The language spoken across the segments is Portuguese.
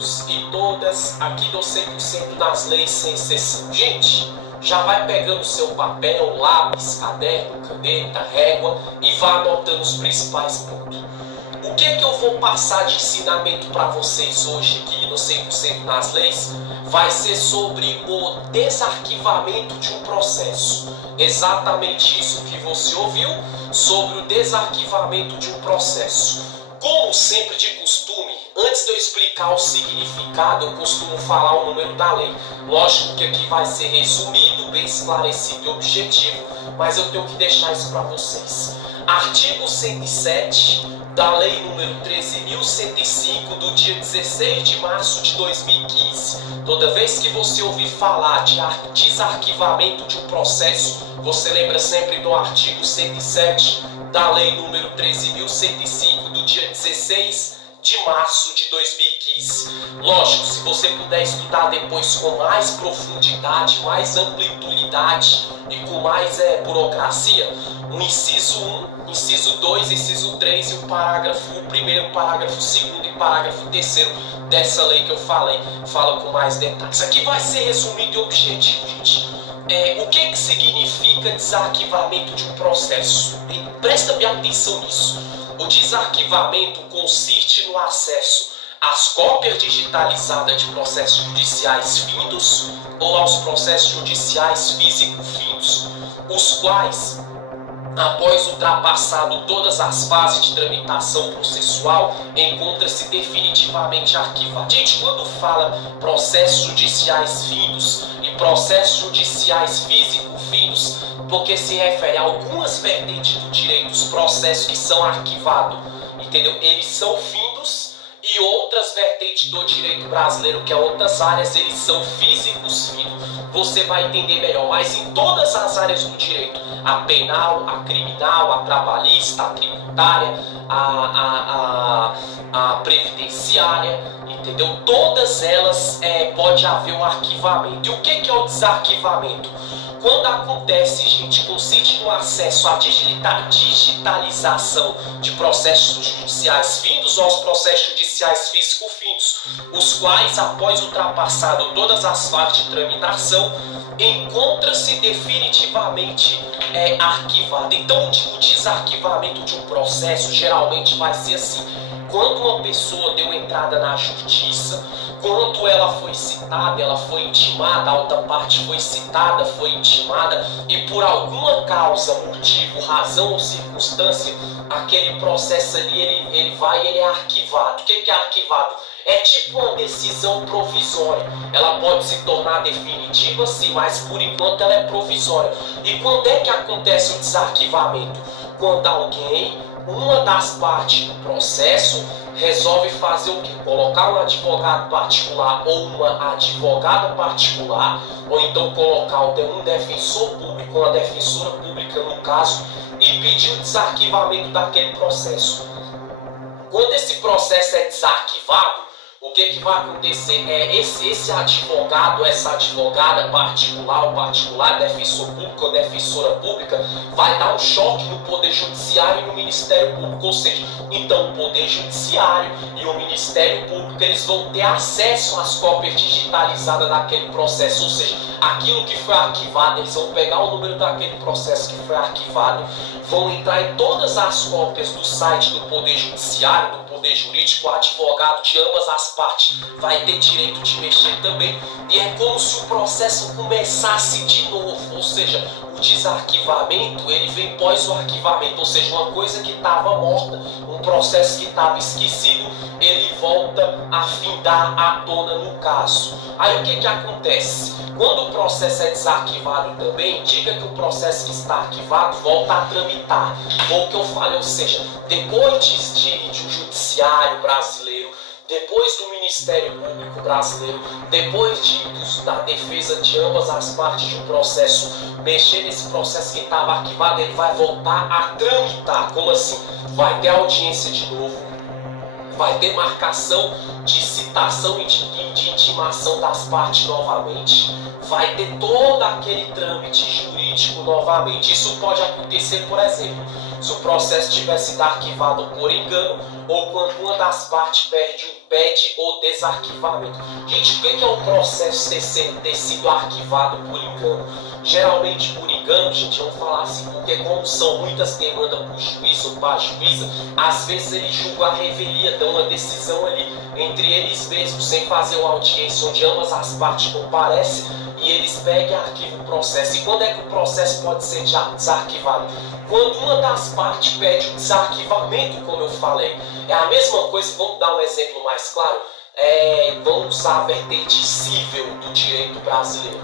todos e todas aqui do 100% nas leis sem exceção. Gente, já vai pegando seu papel, lápis, caderno, caneta, régua e vá anotando os principais pontos. O que é que eu vou passar de ensinamento para vocês hoje aqui no 100% nas leis? Vai ser sobre o desarquivamento de um processo. Exatamente isso que você ouviu, sobre o desarquivamento de um processo. Como sempre de costume, antes de eu explicar o significado, eu costumo falar o número da lei. Lógico que aqui vai ser resumido, bem esclarecido e objetivo, mas eu tenho que deixar isso para vocês. Artigo 107 da Lei número 13.105 do dia 16 de março de 2015. Toda vez que você ouvir falar de desarquivamento de um processo, você lembra sempre do artigo 107 da Lei número 13.105 do dia 16 de março de 2015. Lógico, se você puder estudar depois com mais profundidade, mais amplitude e com mais burocracia, o inciso 1, inciso 2, inciso 3 e o parágrafo 1º, parágrafo 2º e parágrafo 3º dessa lei que eu falei, fala com mais detalhes. Aqui vai ser resumido e objetivo, gente. O que significa desarquivamento de um processo? E presta bem atenção nisso. O desarquivamento consiste no acesso às cópias digitalizadas de processos judiciais findos ou aos processos judiciais físicos findos, os quais, após ultrapassado todas as fases de tramitação processual, encontra-se definitivamente arquivado. Gente, quando fala processos judiciais findos e processos judiciais físicos findos, porque se refere a algumas vertentes do direito, os processos que são arquivados, entendeu? Eles são findos, e outras vertentes do direito brasileiro, que é outras áreas, eles são físicos findos. Você vai entender melhor, mas em todas as áreas do direito, a penal, a criminal, a trabalhista, a tributária, a previdenciária, entendeu? Todas elas pode haver um arquivamento. E o que é o desarquivamento? Quando acontece, gente, consiste no acesso à digitalização de processos judiciais findos ou aos processos judiciais físicos findos, os quais, após ultrapassado todas as fases de tramitação, encontra-se definitivamente arquivado. Então, o desarquivamento de um processo geralmente vai ser assim: quando uma pessoa deu entrada na justiça, quando ela foi citada, ela foi intimada, a outra parte foi citada, foi intimada, e por alguma causa, motivo, razão ou circunstância, aquele processo ali, ele é arquivado. O que é arquivado? É tipo uma decisão provisória. Ela pode se tornar definitiva, sim, mas por enquanto ela é provisória. E quando é que acontece o desarquivamento? Quando alguém, uma das partes do processo, resolve fazer o quê? Colocar um advogado particular ou uma advogada particular, ou então colocar um defensor público, uma defensora pública no caso, e pedir o desarquivamento daquele processo. Quando esse processo é desarquivado, o que vai acontecer é esse advogado, essa advogada particular ou particular, defensor público ou defensora pública, vai dar um choque no Poder Judiciário e no Ministério Público. Ou seja, então o Poder Judiciário e o Ministério Público, eles vão ter acesso às cópias digitalizadas daquele processo. Ou seja, aquilo que foi arquivado, eles vão pegar o número daquele processo que foi arquivado, vão entrar em todas as cópias do site do Poder Judiciário, do Poder Jurídico, o advogado de ambas as partes vai ter direito de mexer também, e é como se o processo começasse de novo. Ou seja, o desarquivamento, ele vem pós o arquivamento, ou seja, uma coisa que estava morta, um processo que estava esquecido, ele volta a findar à tona no caso. Aí o que acontece? Quando o processo é desarquivado também, indica que o processo que está arquivado volta a tramitar. Ou o que eu falei, ou seja, depois de um judiciário brasileiro, depois do Ministério Público brasileiro, depois da defesa de ambas as partes de um processo, mexer nesse processo que estava arquivado, ele vai voltar a tramitar. Como assim? Vai ter audiência de novo, vai ter marcação de citação e de intimação das partes novamente, vai ter todo aquele trâmite jurídico novamente. Isso pode acontecer, por exemplo, se o processo tiver sido arquivado por engano ou quando uma das partes pede o desarquivamento. Gente, o que é um processo ter sido arquivado por engano? Geralmente por engano, gente, vamos falar assim, porque como são muitas demandas para o juiz ou para a juíza, às vezes eles julgam a revelia, dão uma decisão ali entre eles mesmos, sem fazer uma audiência onde ambas as partes comparecem, e eles pegam e arquivam o processo. E quando é que o processo pode ser desarquivado? Quando uma das partes pede o desarquivamento, como eu falei. É a mesma coisa, vamos dar um exemplo mais claro, vamos usar a vertente civil do direito brasileiro.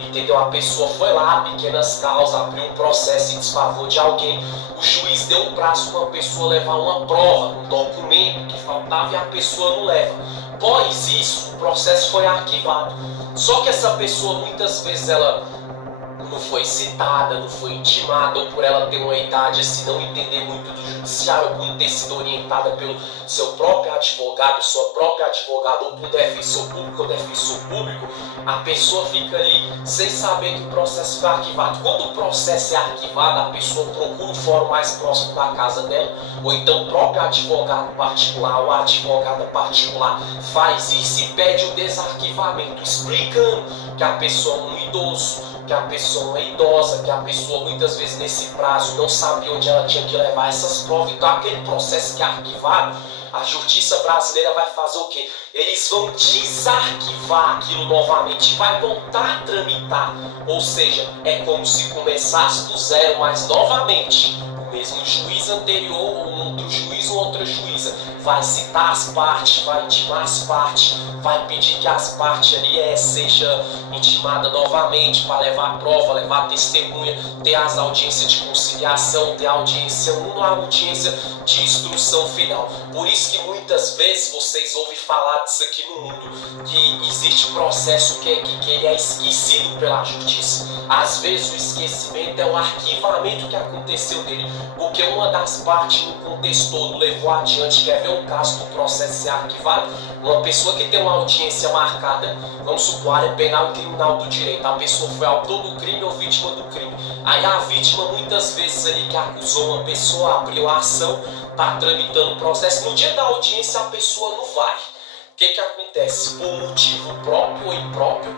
Entendeu? A pessoa foi lá, pequenas causas, abriu um processo em desfavor de alguém, o juiz deu um prazo para a pessoa levar uma prova, um documento que faltava e a pessoa não leva. Após isso, o processo foi arquivado. Só que essa pessoa, muitas vezes, ela não foi citada, não foi intimada, ou por ela ter uma idade assim, não entender muito do judiciário, ou por ter sido orientada pelo seu próprio advogado, sua própria advogada, ou por defensor público ou defensor público, a pessoa fica ali sem saber que o processo foi arquivado. Quando o processo é arquivado, a pessoa procura o fórum mais próximo da casa dela, ou então o próprio advogado particular ou a advogada particular faz isso e pede o desarquivamento, explicando que a pessoa é um idoso, que a pessoa é idosa, que a pessoa muitas vezes nesse prazo não sabia onde ela tinha que levar essas provas. Então aquele processo que é arquivado, a justiça brasileira vai fazer o quê? Eles vão desarquivar aquilo novamente, vai voltar a tramitar. Ou seja, é como se começasse do zero, mas novamente o mesmo juiz anterior, ou um outro juiz ou outra juíza vai citar as partes, vai intimar as partes, vai pedir que as partes ali seja intimada novamente para levar a prova, levar a testemunha, ter as audiências de conciliação, ter a audiência 1, a audiência de instrução final. Por isso que muitas vezes vocês ouvem falar disso aqui no mundo, que existe processo que ele é esquecido pela justiça. Às vezes o esquecimento é o arquivamento que aconteceu dele, porque uma das partes não contestou, não levou adiante. Quer ver um caso do processo ser arquivado? Uma pessoa que tem uma audiência marcada, vamos supor, área penal e criminal do direito, a pessoa foi autor do crime ou vítima do crime. Aí a vítima, muitas vezes ali que acusou uma pessoa, abriu a ação, está tramitando o processo, no dia da audiência a pessoa não vai. O que acontece? Por motivo próprio ou impróprio,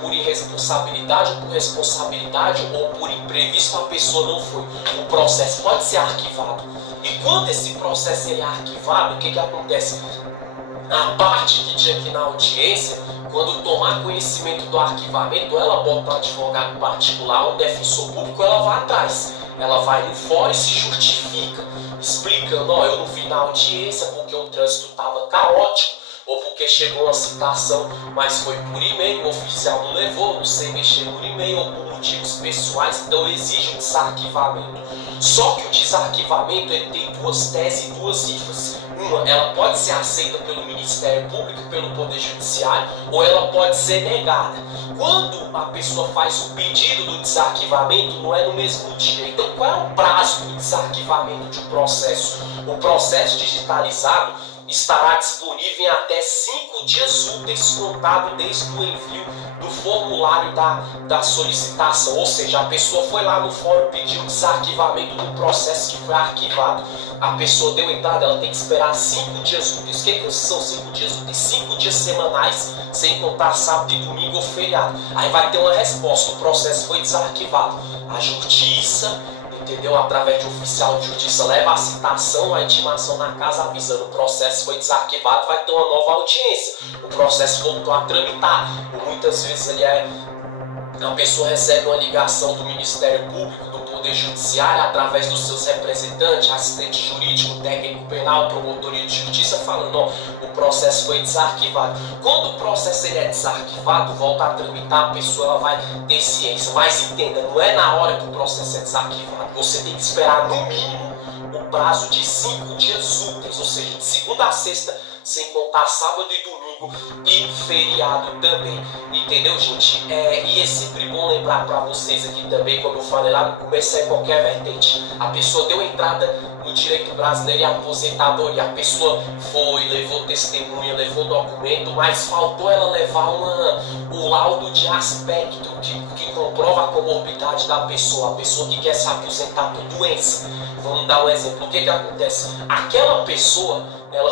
por irresponsabilidade ou por responsabilidade, ou por imprevisto, a pessoa não foi. O processo pode ser arquivado. E quando esse processo é arquivado, o que acontece? A parte que tinha aqui na audiência, quando tomar conhecimento do arquivamento, ela bota um advogado particular, um defensor público, ela vai atrás. Ela vai no fórum e se justifica, explicando, eu não vim na audiência porque o trânsito estava caótico, ou porque chegou uma citação, mas foi por e-mail, o oficial não levou, não sei mexer no e-mail, ou por motivos pessoais, então exige um desarquivamento. Só que o desarquivamento ele tem duas teses e duas ênfases. Uma, ela pode ser aceita pelo Ministério Público, pelo Poder Judiciário, ou ela pode ser negada. Quando a pessoa faz o pedido do desarquivamento, não é no mesmo dia. Então, qual é o prazo do desarquivamento de um processo? O processo digitalizado estará disponível em até 5 dias úteis, contado desde o envio do formulário da solicitação. Ou seja, a pessoa foi lá no fórum e pediu o desarquivamento do processo que foi arquivado. A pessoa deu entrada, ela tem que esperar 5 dias úteis. O que são 5 dias úteis? 5 dias semanais, sem contar sábado e domingo ou feriado. Aí vai ter uma resposta, o processo foi desarquivado. A justiça, entendeu? Através de oficial de justiça, leva a citação, a intimação na casa avisando o processo foi desarquivado, vai ter uma nova audiência. O processo voltou a tramitar. Muitas vezes a pessoa recebe uma ligação do Ministério Público, do Poder Judiciário, através dos seus representantes, assistente jurídico, técnico penal, promotoria de justiça, falando, o processo foi desarquivado. Quando o processo é desarquivado, volta a tramitar, a pessoa ela vai ter ciência. Mas entenda, não é na hora que o processo é desarquivado. Você tem que esperar no mínimo o prazo de 5 dias úteis, ou seja, de segunda a sexta, sem contar sábado e domingo domingo e feriado também. Entendeu, gente? E é sempre bom lembrar para vocês aqui também, como eu falei lá no começo, é qualquer vertente. A pessoa deu entrada no direito brasileiro e aposentadoria. A pessoa foi, levou testemunha, levou documento, mas faltou ela levar um laudo de aspecto que comprova a comorbidade da pessoa. A pessoa que quer se aposentar por doença. Vamos dar um exemplo. O que acontece? Aquela pessoa,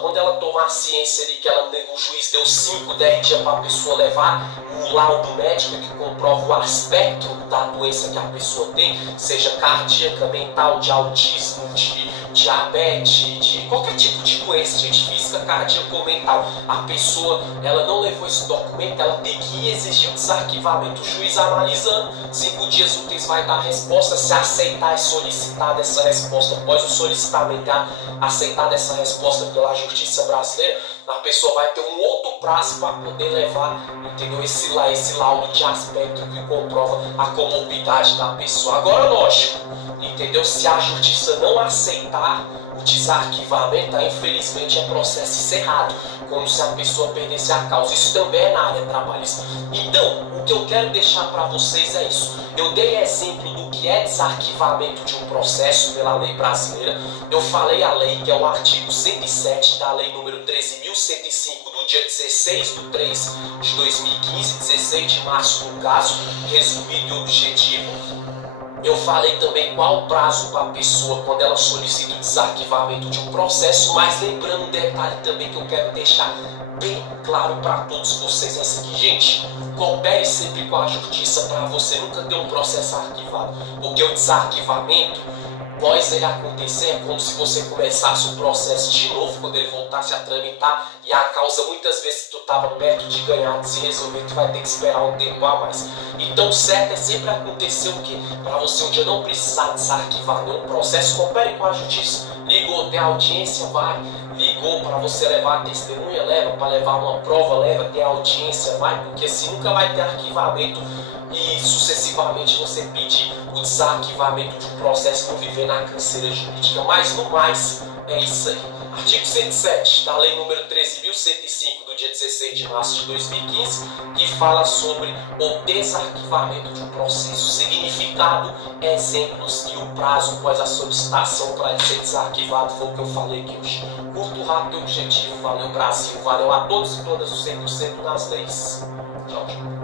quando ela tomar ciência ali que o juiz deu 5, 10 dias para a pessoa levar o laudo médico que comprova o aspecto da doença que a pessoa tem, seja cardíaca, mental, de autismo, de diabetes, de qualquer tipo de doença, gente, física, cardíaca ou mental. A pessoa, ela não levou esse documento, ela tem que exigir o desarquivamento. O juiz analisando, 5 dias úteis vai dar a resposta. Se aceitar, é solicitada essa resposta. Após o solicitamento aceitada essa resposta pela Justiça Brasileira, a pessoa vai ter um outro prazo para poder levar, entendeu? Esse laudo de aspecto que comprova a comorbidade da pessoa. Agora, lógico, entendeu? Se a justiça não aceitar o desarquivamento, aí, infelizmente é processo encerrado, como se a pessoa perdesse a causa. Isso também é na área trabalhista. Então, o que eu quero deixar para vocês é isso. Eu dei exemplo do que é desarquivamento de um processo pela lei brasileira. Eu falei a lei, que é o artigo 107 da lei número 13.105, do dia 16/3/2015, 16 de março no caso, resumido e objetivo. Eu falei também qual o prazo para a pessoa quando ela solicita o desarquivamento de um processo, mas lembrando um detalhe também que eu quero deixar bem claro para todos vocês. É isso aqui, gente, coopere sempre com a justiça para você nunca ter um processo arquivado, porque o desarquivamento, após ele acontecer, é como se você começasse o processo de novo, quando ele voltasse a tramitar, e a causa, muitas vezes que tu estava perto de ganhar, de se resolver, tu vai ter que esperar um tempo a mais. Então, certo é sempre acontecer o quê? Para você um dia não precisar desarquivar nenhum processo, coopere com a justiça. Ligou, tem audiência, vai. Ligou para você levar a testemunha, leva. Para levar uma prova, leva. Tem audiência, vai. Porque assim nunca vai ter arquivamento e sucessivamente você pedir o desarquivamento de um processo, não viver na canseira jurídica. Mas no mais, é isso aí. Artigo 107 da lei número 13.105 do dia 16 de março de 2015, que fala sobre o desarquivamento de um processo, significado, exemplos e o prazo após a solicitação para ele ser desarquivado. Foi o que eu falei aqui hoje. Curto, rápido e objetivo. Valeu, Brasil. Valeu a todos e todas, os 100% nas leis. Tchau, tchau.